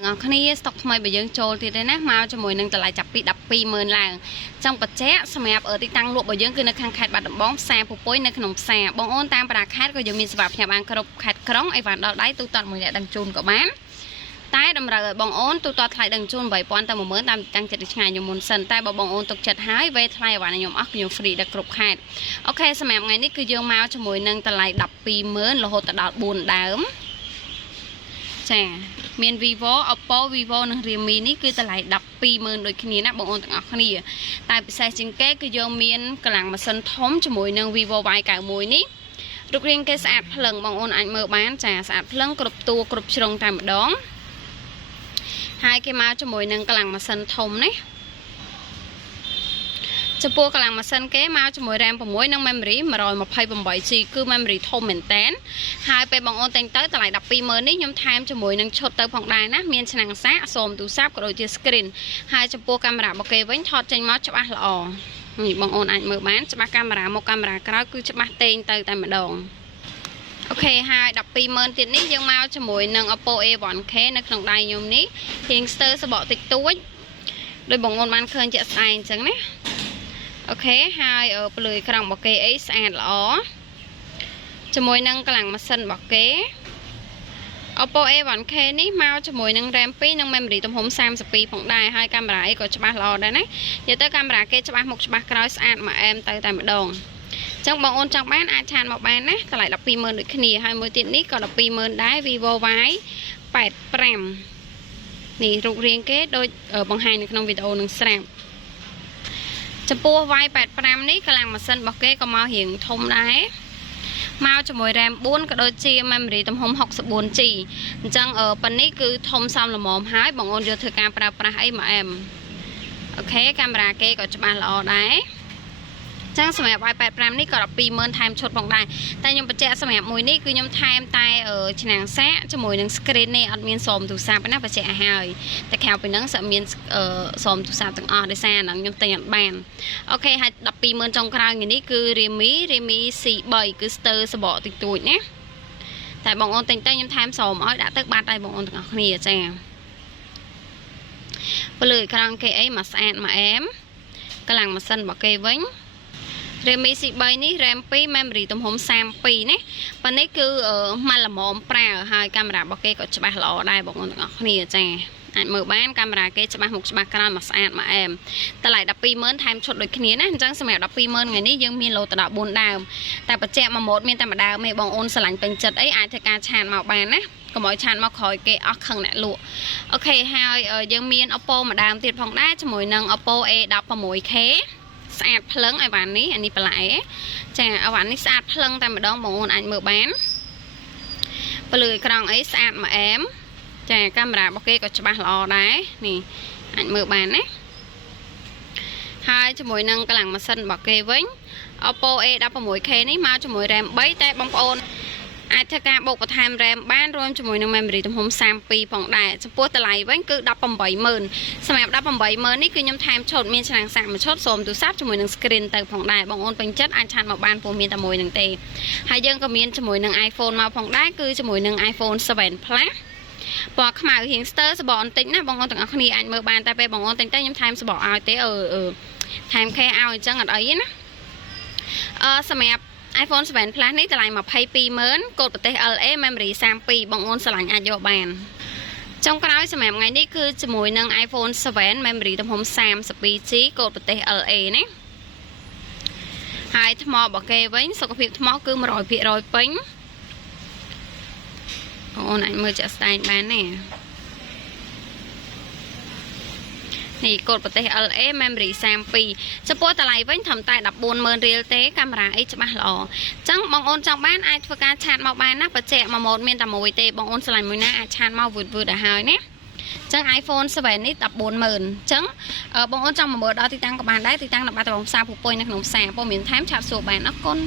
ទាំងអស់គ្នាស្តុកថ្មីបើយើងចូលទៀតទេណាមកជាមួយនឹងតម្លៃចាប់ពី120000ឡើងចឹងបច្ចៈសម្រាប់ទីតាំងលក់របស់យើងគឺនៅខាងខេត្តបាត់ដំបងផ្សារពុពុយនៅក្នុងផ្សារបងអូនតាមប្រាខេត្តក៏យើងមានសេវាផ្ញើបានគ្រប់ខេត្តក្រុងអីវ៉ាន់ដល់ដៃទូទាត់មួយអ្នកដឹងជូនក៏បានតែតម្រូវឲ្យបងអូនទូទាត់ថ្លៃដឹងជូន8000ទៅ10000តាមតាំងចិត្តឆ្ងាយខ្ញុំមុនសិនតែបើបងអូនទុកចិត្តហើយវេថ្លៃអីវ៉ាន់ខ្ញុំអស់ខ្ញុំហ្វ្រីដល់គ្រប់ខេត្តអូខេសម្រាប់ថ្ងៃនេះគឺយើងមកជាមួយនឹងតម្លៃ120000រហូតដល់4ដើមចាមាន Vivo Oppo Vivo និង Realme នេះគឺតម្លៃ120000ដូចគ្នាណាបងអូនទាំងអស់គ្នាតែពិសេសជាងគេគឺយើងមានកម្លាំងម៉ាស៊ីនធំជាមួយនឹង Vivo Y91 នេះរូបរាងគេស្អាតភ្លឹងបងអូនអាចមើលបានចាស្អាតភ្លឹងគ្រប់តួគ្រប់ជ្រុងតែម្ដងហើយគេមកជាមួយនឹងកម្លាំងម៉ាស៊ីនធំនេះចំពោះកម្លាំងម៉ាស៊ីនគេមកជាមួយ RAM 6និង Memory 128GB គឺ Memory ធំមែនតែនហើយពេលបងអូនតែងទៅតម្លៃ120000នេះខ្ញុំថែមជាមួយនឹងឈុតទៅផងដែរណាមានឆ្នាំងសាកសូមទូរស័ព្ទក៏ដូចជា screen ហើយចំពោះកាមេរ៉ារបស់គេវិញថតចេញមកច្បាស់ល្អនេះបងអូនអាចមើលបានច្បាស់កាមេរ៉ាមកកាមេរ៉ាក្រោយគឺច្បាស់តេងទៅតែម្ដងអូខេហើយ120000ទៀតនេះយើងមកជាមួយនឹង Oppo A1K នៅក្នុងដៃខ្ញុំនេះរៀងស្ទើរសបកតិចតួចដោយបងអូនបានឃើញជាក់ស្ដែងអញ្ចឹងណាអូខេហើយពលឺក្រង់របស់គេអីស្អាតល្អជាមួយនឹងកម្លាំងម៉ាស៊ីនរបស់គេ Oppo A1K នេះមកជាមួយនឹង RAM 2និង Memory ទំហំ32ផងដែរហើយកាមេរ៉ាអីក៏ច្បាស់ល្អដែរណានិយាយទៅកាមេរ៉ាគេច្បាស់មុខច្បាស់ក្រោយស្អាតមួយអែមទៅតែម្ដងអញ្ចឹងបងអូនចង់បានអាចឆានមកបានណាតម្លៃ120000ដូចគ្នាហើយមួយទៀតនេះក៏120000ដែរ Vivo Y85 នេះរូបរាងគេដូចបង្ហាញនៅក្នុងវីដេអូនឹងស្រាប់ចំពោះ Y85 នេះកម្លាំងម៉ាស៊ីនរបស់គេក៏មករៀងធំដែរមកជាមួយ RAM 4ក៏ដូចជា Memory ទំហំ 64GB អញ្ចឹងប៉ុណ្នេះគឺធំសមល្មមហើយបងអូនយកធ្វើការប្រើប្រាស់អីមកអែមអូខេកាមេរ៉ាគេក៏ច្បាស់ល្អដែរចឹងសម្រាប់ Y85 នេះក៏120000ថែមឈុតផងដែរតែខ្ញុំបញ្ជាក់សម្រាប់មួយនេះគឺខ្ញុំថែមតែឆ្នាំងសាកជាមួយនឹង screen នេះអត់មានសូមទូរស័ព្ទណាបញ្ជាក់ឲ្យហើយតែក្រៅពីហ្នឹងsẽមានសូមទូរស័ព្ទទាំងអស់ដោយសារហ្នឹងខ្ញុំទិញអត់បានអូខេហើយ120000ចុងក្រោយនេះគឺ Realme C3 គឺស្ទើរសបកតិចតួចណាតែបងអូនទិញទៅខ្ញុំថែមសូមឲ្យដាក់ទៅបាត់ហើយបងអូនទាំងអស់គ្នាចាពលឺអេក្រង់គេអីមកស្អាតមកអែមកម្លាំងម៉ាស៊ីនរបស់គេវិញRealme C3 នេះ RAM 2 Memory ទំហំ32ណាប៉ុន្តែគឺម៉ាល់ល្មមប្រើហើយកាមេរ៉ារបស់គេក៏ច្បាស់ល្អដែរបងប្អូនទាំងអស់គ្នាចាអាចមើលបានកាមេរ៉ាគេច្បាស់មុខច្បាស់ក្រោយមកស្អាតមកអែមតម្លៃ120000ថែមឈុតដូចគ្នាណាអញ្ចឹងសម្រាប់120000ថ្ងៃនេះយើងមានលោទៅដល់4ដើមតែបច្ចៈមួយម៉ូតមានតែម្ដងទេបងអូនស្រឡាញ់ពេញចិត្តអីអាចធ្វើការឆានមកបានណាកុំឲ្យឆានមកក្រោយគេអស់ខឹងអ្នកលក់អូខេហើយយើងមាន Oppo មួយដើមទៀតផងដែរជាមួយនឹង Oppo A16Kស្អាតភ្លឹងឲ្យបាននេះអានេះបន្លែចាឲ្យបាននេះស្អាតភ្លឹងតែម្ដងបងអូនអាចមើលបានពលឺអេក្រង់អីស្អាតមកអែមចាកាមេរ៉ារបស់គេក៏ច្បាស់ល្អដែរនេះអាចមើលបានណាហើយជាមួយនឹងកម្លាំងម៉ាស៊ីនរបស់គេវិញ Oppo A16K នេះមកជាមួយ RAM 3តែបងប្អូនអាចធ្វើការបូកបន្ថែម RAM បានរួមជាមួយនឹង Memory ទំហំ32ផងដែរចំពោះតម្លៃវិញគឺ18000សម្រាប់18000នេះគឺខ្ញុំថែមឈុតមានឆ្នាំងសាកមួយឈុតសូមទូរស័ព្ទជាមួយនឹង screen ទៅផងដែរបងអូនពេញចិត្តអាចឆានមកបានព្រោះមានតែមួយនឹងទេហើយយើងក៏មានជាមួយនឹង iPhone មកផងដែរគឺជាមួយនឹង iPhone 7 Plus ពណ៌ខ្មៅរៀងស្ទើរសបកបន្តិចណាបងប្អូនទាំងអស់គ្នាអាចមើលបានតែពេលបងប្អូនតែងតែខ្ញុំថែមសបកឲ្យទេថែមខែឲ្យអញ្ចឹងអត់អីណាសម្រាប់iPhone 7 Plus នេះតម្លៃ220,000កូដប្រទេស LA Memory 32បងអូនស្រឡាញ់អាចយកបានចុងក្រោយសម្រាប់ថ្ងៃនេះគឺជាមួយនឹង iPhone 7 Memory ទំហំ 32GB កូដប្រទេស LA ណាហើយថ្មរបស់គេវិញសុខភាពថ្មគឺ100%ពេញបងអូនអាចមើលជាក់ស្ដែងបានណានេះកូដប្រទេស LA Memory 32ចំពោះតម្លៃវិញត្រឹមតែ140,000រៀលទេកាមេរ៉ាអីច្បាស់ល្អអញ្ចឹងបងអូនចង់បានអាចធ្វើការឆាតមកបានណាបច្ចៈមួយម៉ូតមានតែមួយទេបងអូនឆ្លាញ់មួយណាអាចឆាតមកវឺតទៅហើយណាអញ្ចឹង iPhone 7 នេះ140,000អញ្ចឹងបងអូនចង់មកមើលដល់ទីតាំងក៏បានដែរទីតាំងនៅបាត់ដំបងផ្សារពុពុយនៅក្នុងផ្សារព័ត៌មានថែមឆាតសួរបានអរគុណ